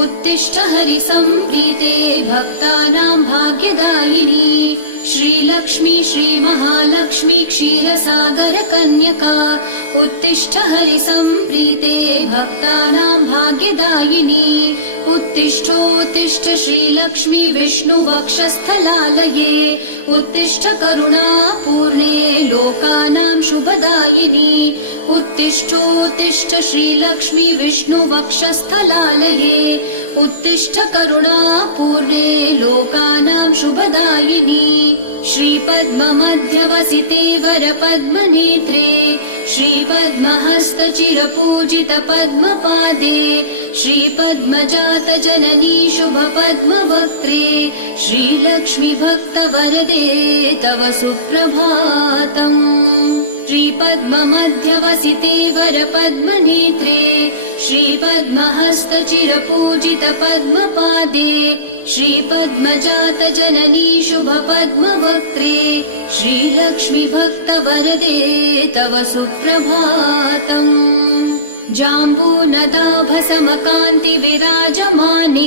उत्तिष्ठ हरिसम्प्रीते भक्तानां भाग्यदायिनी श्रीलक्ष्मी श्रीमहालक्ष्मी क्षीरसागर कन्यका उत्तिष्ठ हरिसम्प्रीते भक्तानां भाग्यदायिनी उत्तिष्ठोत्तिष्ठ श्रीलक्ष्मी विष्णुवक्षस्थलालये उत्तिष्ठ करुणापूर्णे लोकानां शुभदायिनी उत्तिष्ठोत्तिष्ठ श्रीलक्ष्मी विष्णुवक्षस्थलालये उत्तिष्ठ करुणापूर्णे लोकानां शुभदायिनी श्रीपद्ममध्यवसिते वरपद्मनेत्रे श्रीपद्महस्तचिरपूजित पद्मपादे श्रीपद्मजात जननी शुभपद्मवक्त्रे श्रीलक्ष्मी भक्तवरदे तव सुप्रभातम् श्रीपद्ममध्यवसिते वरपद्मनेत्रे श्रीपद्महस्तचिरपूजित पद्मपादे श्रीपद्मजात जननी शुभपद्मवक्त्रे श्रीलक्ष्मी भक्तवरदे तव सुप्रभातम् जाम्बूनदाभसमकान्ति विराजमाने